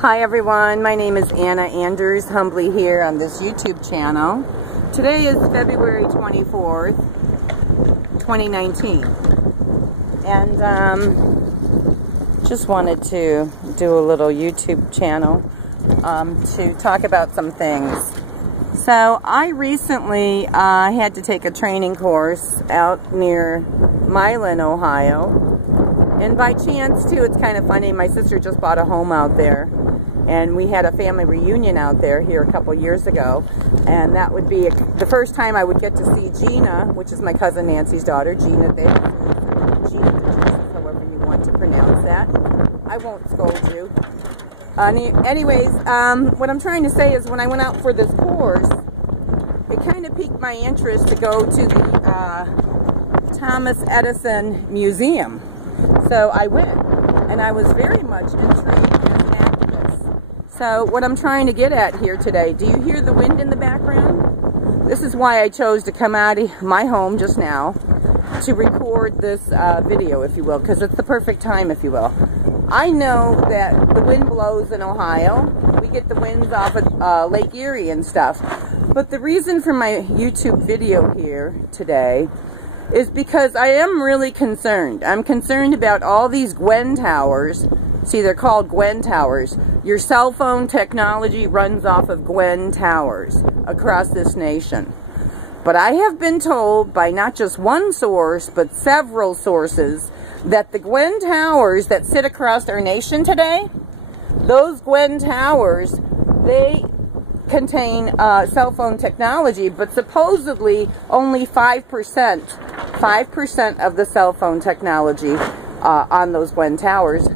Hi everyone, my name is Anna Anders, humbly here on this YouTube channel. Today is February 24th, 2019. And just wanted to do a little YouTube channel to talk about some things. So I recently had to take a training course out near Milan, Ohio. And by chance too, it's kind of funny, my sister just bought a home out there. And we had a family reunion out there here a couple years ago. And that would be the first time I would get to see Gina, which is my cousin Nancy's daughter, Gina there. Gina, however you want to pronounce that. I won't scold you. Anyways, what I'm trying to say is when I went out for this course, it kind of piqued my interest to go to the Thomas Edison Museum. So I went, and I was very much intrigued. So what I'm trying to get at here today, do you hear the wind in the background? This is why I chose to come out of my home just now to record this video, if you will, because it's the perfect time, if you will. I know that the wind blows in Ohio. We get the winds off of Lake Erie and stuff. But the reason for my YouTube video here today is because I am really concerned. I'm concerned about all these Gwen towers. See, they're called Gwen towers. Your cell phone technology runs off of Gwen towers across this nation. But I have been told by not just one source, but several sources, that the Gwen towers that sit across our nation today, those Gwen towers, they contain cell phone technology, but supposedly only 5% of the cell phone technology on those Gwen towers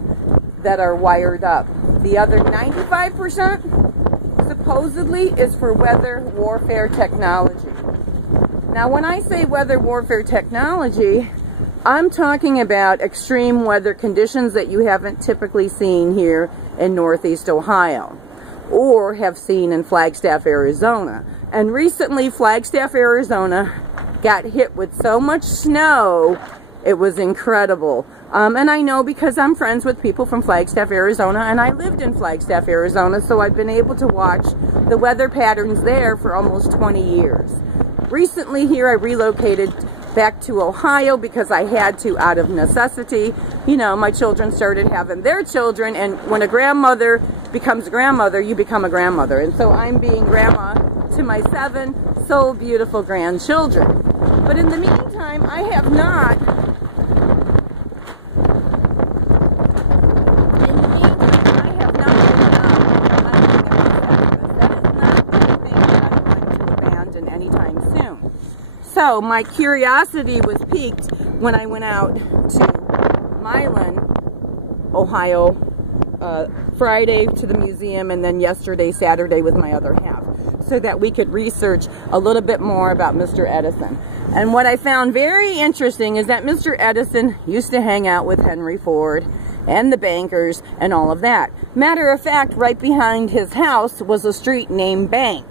that are wired up. The other 95% supposedly is for weather warfare technology. Now when I say weather warfare technology, I'm talking about extreme weather conditions that you haven't typically seen here in Northeast Ohio or have seen in Flagstaff, Arizona. And recently Flagstaff, Arizona got hit with so much snow, it was incredible. And I know because I'm friends with people from Flagstaff, Arizona, and I lived in Flagstaff, Arizona, so I've been able to watch the weather patterns there for almost 20 years. Recently here I relocated back to Ohio because I had to out of necessity. You know, my children started having their children, and when a grandmother becomes a grandmother, you become a grandmother. And so I'm being grandma to my 7 so beautiful grandchildren. But in the meantime, I have not So my curiosity was piqued when I went out to Milan, Ohio, Friday to the museum, and then yesterday, Saturday, with my other half, so that we could research a little bit more about Mr. Edison. And what I found very interesting is that Mr. Edison used to hang out with Henry Ford and the bankers and all of that. Matter of fact, right behind his house was a street named Bank.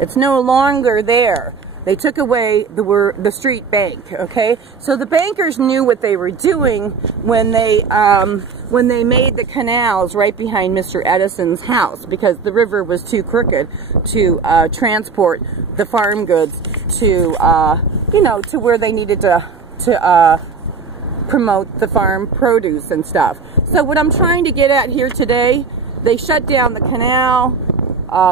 It's no longer there. They took away the street Bank, okay? So the bankers knew what they were doing when they made the canals right behind Mr. Edison's house, because the river was too crooked to transport the farm goods to, you know, to where they needed to promote the farm produce and stuff. So what I'm trying to get at here today, they shut down the canal.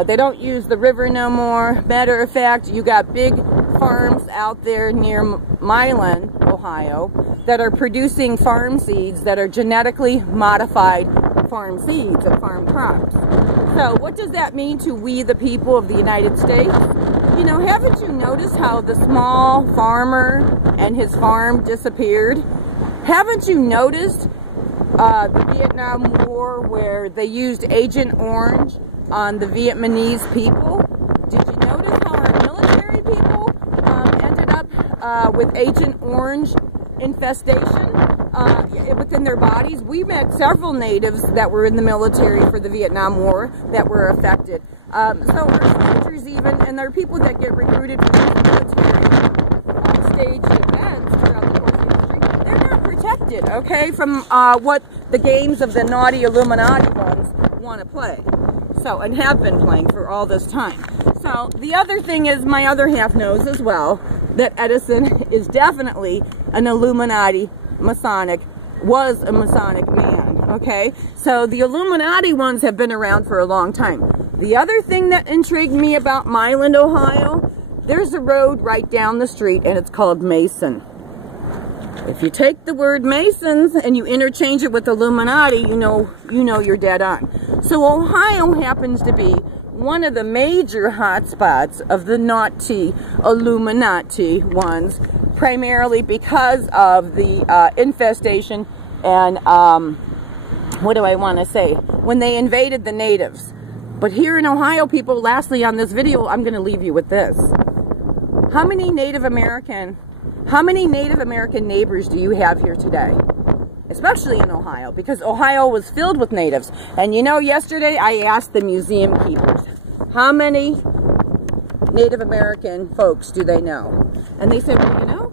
They don't use the river no more. Matter of fact, you got big farms out there near Milan, Ohio, that are producing farm seeds that are genetically modified farm seeds of farm crops. So what does that mean to we the people of the United States? You know, haven't you noticed how the small farmer and his farm disappeared? Haven't you noticed the Vietnam War where they used Agent Orange on the Vietnamese people? Did you notice how our military people ended up with Agent Orange infestation within their bodies? We met several natives that were in the military for the Vietnam War that were affected. So our soldiers even, and there are people that get recruited for these military staged events throughout the course of history, they're not protected. disconnected, okay, from what the games of the naughty Illuminati ones want to play. So, and have been playing for all this time. So, the other thing is, my other half knows as well that Edison is definitely an Illuminati Masonic, was a Masonic man, okay? So, the Illuminati ones have been around for a long time. The other thing that intrigued me about Milan, Ohio, there's a road right down the street, and it's called Mason. If you take the word Masons and you interchange it with Illuminati, you know you're dead on. So Ohio happens to be one of the major hotspots of the naughty Illuminati ones, primarily because of the infestation and, what do I want to say, when they invaded the natives. But here in Ohio, people, lastly on this video, I'm going to leave you with this. How many Native American neighbors do you have here today? Especially in Ohio, because Ohio was filled with natives. And you know, yesterday I asked the museum keepers, how many Native American folks do they know? And they said, well, you know,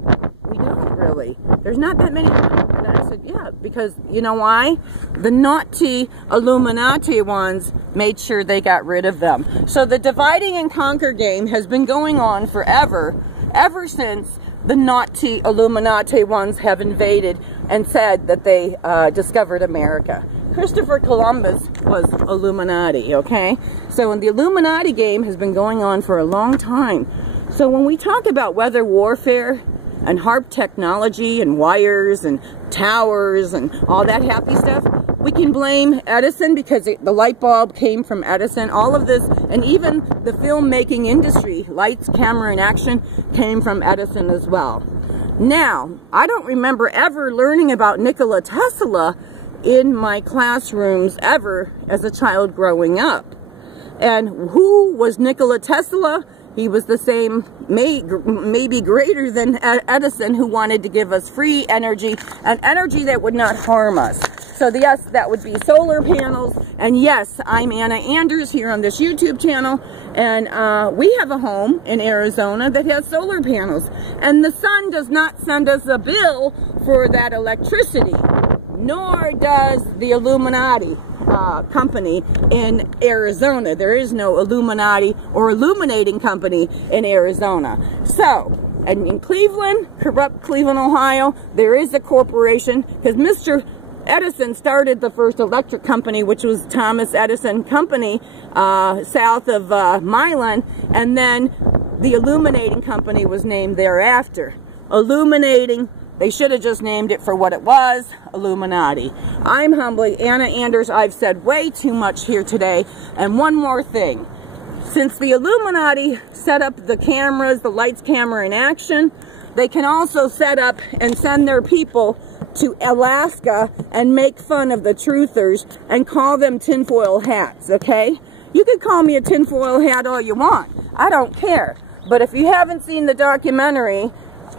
we don't really. There's not that many. And I said, yeah, because you know why? The naughty Illuminati ones made sure they got rid of them. So the dividing and conquer game has been going on forever, ever since the naughty Illuminati ones have invaded and said that they discovered America. Christopher Columbus was Illuminati, okay? So the Illuminati game has been going on for a long time. So when we talk about weather warfare and HARP technology and wires and towers and all that happy stuff, we can blame Edison because the light bulb came from Edison. All of this, and even the filmmaking industry, lights, camera, and action, came from Edison as well. Now, I don't remember ever learning about Nikola Tesla in my classrooms ever as a child growing up. And who was Nikola Tesla? He was the same, maybe greater than Edison, who wanted to give us free energy, and energy that would not harm us. So yes, that would be solar panels. And yes, I'm Anna Anders here on this YouTube channel. And we have a home in Arizona that has solar panels. And the sun does not send us a bill for that electricity, nor does the Illuminati company in Arizona. There is no Illuminati or illuminating company in Arizona. So, and in Cleveland, corrupt Cleveland, Ohio, there is a corporation, because Mr. Edison started the first electric company, which was Thomas Edison Company, south of Milan, and then the illuminating company was named thereafter. Illuminating, they should have just named it for what it was, Illuminati. I'm humbly Anna Anders. I've said way too much here today. And one more thing. Since the Illuminati set up the cameras, the lights, camera, and action, they can also set up and send their people to Alaska and make fun of the truthers and call them tinfoil hats, okay? You can call me a tinfoil hat all you want. I don't care. But if you haven't seen the documentary,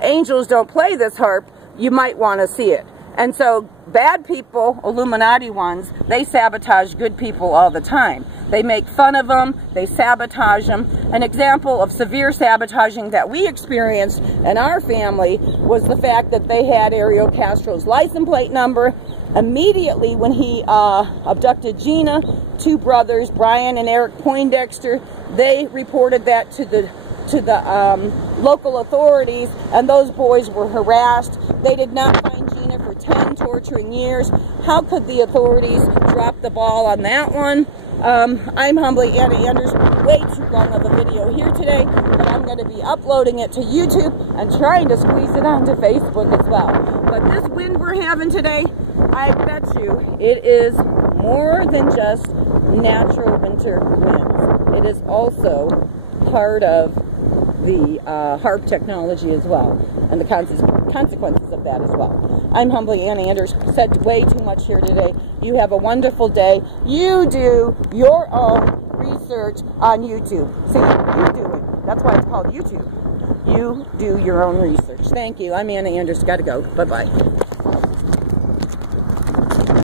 Angels Don't Play This Harp, you might want to see it. And so bad people, Illuminati ones, they sabotage good people all the time. They make fun of them, they sabotage them. An example of severe sabotaging that we experienced in our family was the fact that they had Ariel Castro's license plate number. Immediately when he abducted Gina, two brothers, Brian and Eric Poindexter, they reported that to the local authorities, and those boys were harassed. They did not find Gina for 10 torturing years. How could the authorities drop the ball on that one? I'm humbly Anna Anders. Way too long of a video here today, but I'm going to be uploading it to YouTube and trying to squeeze it onto Facebook as well. But this wind we're having today, I bet you it is more than just natural winter winds. It is also part of the HARP technology as well, and the consequences of that as well. I'm humbly Anna Anders. Said way too much here today. You have a wonderful day. You do your own research on YouTube. See, you do it. That's why it's called YouTube. You do your own research. Thank you. I'm Anna Anders. Gotta go. Bye-bye.